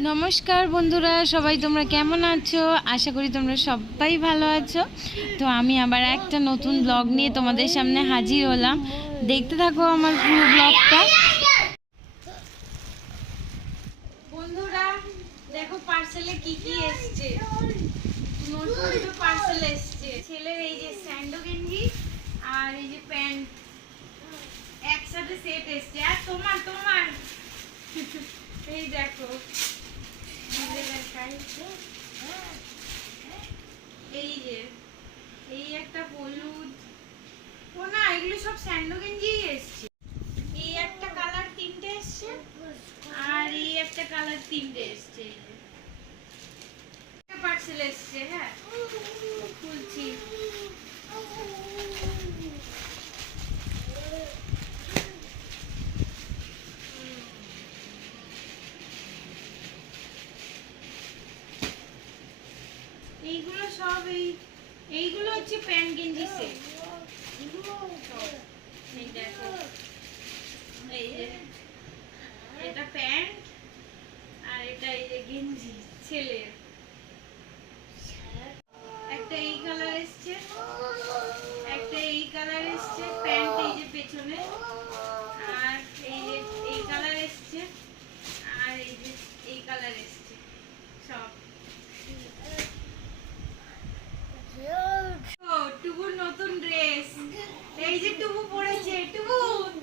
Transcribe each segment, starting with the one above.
নমস্কার বন্ধুরা, সবাই তোমরা কেমন আছো? আশা করি তোমরা সবাই ভালো আছো। তো আমি আবার একটা নতুন ব্লগ নিয়ে তোমাদের সামনে হাজির হলাম। দেখতে থাকো আমার পুরো ব্লগটা। বন্ধুরা দেখো পার্সেলে কি কি এসছে। নতুন পার্সেল এসছে। ছেলের এই যে স্যান্ডো গেঞ্জি আর এই যে প্যান্ট একসাথে সেট এসছে। আর তোমার তোমার এই দেখো এই যে এই একটা হলুদ ও না, এগুলো সব স্যান্ডো গেঞ্জি এসছে। এই একটা কালার তিনটে এসছে আর এই একটা কালার তিনটে এসছে। পার্সেল এসছে। হ্যাঁ, খুলছি। এইগুলো সব এইগুলো হচ্ছে প্যান্ট গেঞ্জি সেট। এই দেখো, এই যে এটা প্যান্ট আর এটা এই যে গেঞ্জি ছেলের। একটা এই কালার এসছে, একটা এই কালার এসছে প্যান্ট, এই যে পেছনে, আর এই যে এই কালার এসছে, আর এই যে এই কালার এসছে সব। টুবুর নতুন ড্রেস, এই যে টুবু পরেছে। টুবু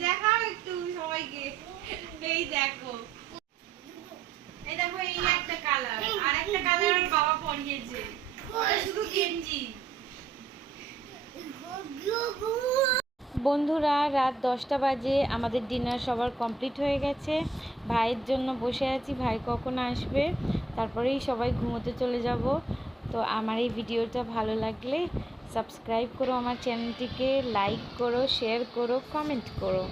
দেখাও একটু সবাইকে। এই দেখো, এই দেখো এই একটা কালার, আর একটা কালার ওর বাবা পরিয়েছে। শুধু গেঞ্জি। বন্ধুরা রাত 10টা বাজে, আমাদের ডিনার সবার কমপ্লিট হয়ে গেছে। ভাইয়ের জন্য বসে আছি, ভাই কখন আসবে, তারপরেই সবাই ঘুমোতে চলে যাব। তো আমার এই ভিডিওটা ভালো লাগলে সাবস্ক্রাইব করো, আমার চ্যানেলটিকে লাইক করো, শেয়ার করো, কমেন্ট করো।